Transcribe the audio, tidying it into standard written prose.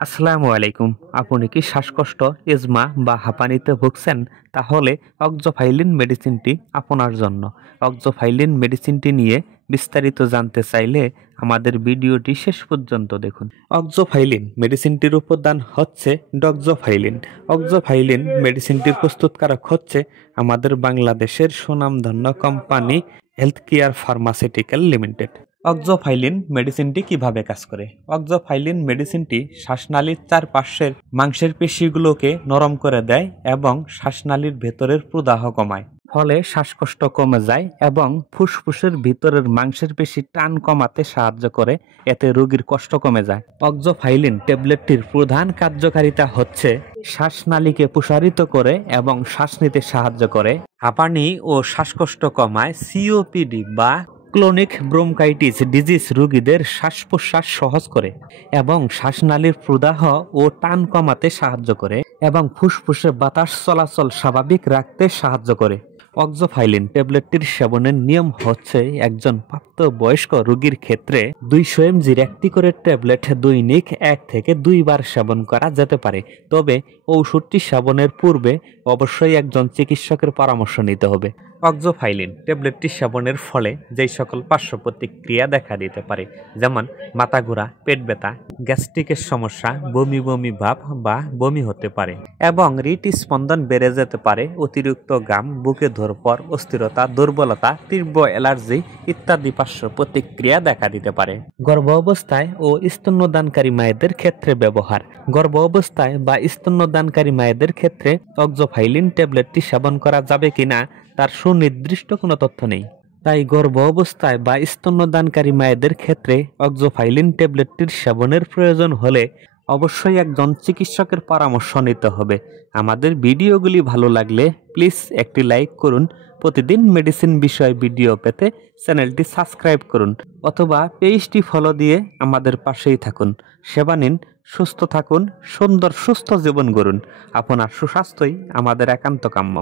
আসসালামু আলাইকুম। আপনি কি শ্বাসকষ্ট, এজমা বা হাঁপানিতে ভুগছেন? তাহলে অক্সোফাইলিন মেডিসিনটি আপনার জন্য। অক্সোফাইলিন মেডিসিনটি নিয়ে বিস্তারিত জানতে চাইলে আমাদের ভিডিওটি শেষ পর্যন্ত দেখুন। অক্সোফাইলিন মেডিসিনটির উপাদান হচ্ছে ডক্সোফাইলিন। অক্সোফাইলিন মেডিসিনটির প্রস্তুতকারক হচ্ছে আমাদের বাংলাদেশের সুনামধন্য company health care pharmaceutical limited. অক্সোফাইলিন মেডিসিনটি কিভাবে কাজ করে? অক্সোফাইলিন মেডিসিনটি শ্বাসনালীর চারপাশের মাংসের পেশিগুলোকে নরম করে দেয় এবং শ্বাসনালীর ভেতরের প্রদাহ কমায়। ফলে শ্বাসকষ্ট কমে যায় এবং ফুসফুসের ভিতরের মাংসের পেশি টান কমাতে সাহায্য করে। এতে রোগীর কষ্ট কমে যায়। অক্সোফাইলিন ট্যাবলেটটির প্রধান কার্যকারিতা হচ্ছে শ্বাসনালীকে প্রসারিত করে এবং শ্বাস নিতে সাহায্য করে, হাঁপানি ও শ্বাসকষ্ট কমায়, সিওপিডি বা ক্রনিক ব্রঙ্কাইটিস ডিজিজ রোগীদের শ্বাস প্রশ্বাস সহজ করে এবং শ্বাসনালীর প্রদাহ ও টান কমাতে সাহায্য করে এবং ফুসফুসে বাতাস চলাচল স্বাভাবিক রাখতে সাহায্য করে। অক্সোফাইলিন ট্যাবলেটটির সেবনের নিয়ম হচ্ছে একজন প্রাপ্তবয়স্ক রোগীর ক্ষেত্রে 200 mg একটি করে ট্যাবলেট দৈনিক 1 থেকে 2 বার সেবন করা যেতে পারে। তবে ঔষধটি সেবনের পূর্বে অবশ্যই একজন চিকিৎসকের পরামর্শ নিতে হবে। অক্সোফাইলিন ট্যাবলেটটি সেবনের ফলে যেই সকল পার্শ্ব প্রতিক্রিয়া দেখা দিতে পারে, যেমন মাথা ঘোরা, পেট ব্যথা, গ্যাস্ট্রিকের সমস্যা, বমি বমি ভাব বা বমি হতে পারে এবং হৃদস্পন্দন বেড়ে যেতে পারে, অতিরিক্ত ঘাম, বুকে ধরপড়, অস্থিরতা, দুর্বলতা, তীব্র অ্যালার্জি ইত্যাদি পার্শ্ব প্রতিক্রিয়া দেখা দিতে পারে। গর্ভাবস্থায় ও স্তন্যদানকারী মায়েদের ক্ষেত্রে ব্যবহার। গর্ভাবস্থায় বা স্তন্যদানকারী মায়েদের ক্ষেত্রে অক্সোফাইলিন ট্যাবলেটটি সেবন করা যাবে কিনা তার সুনির্দিষ্ট কোনো তথ্য নেই। তাই গর্ভ অবস্থায় বা স্তন্যদানকারী মায়েদের ক্ষেত্রে অক্সোফাইলিন ট্যাবলেটটির সেবনের প্রয়োজন হলে অবশ্যই একজন চিকিৎসকের পরামর্শ নিতে হবে। আমাদের ভিডিওগুলি ভালো লাগলে প্লিজ একটি লাইক করুন। প্রতিদিন মেডিসিন বিষয় ভিডিও পেতে চ্যানেলটি সাবস্ক্রাইব করুন অথবা পেজটি ফলো দিয়ে আমাদের পাশেই থাকুন। সেবা নিন, সুস্থ থাকুন, সুন্দর সুস্থ জীবন গড়ুন। আপনার সুস্বাস্থ্যই আমাদের একান্ত কাম্য।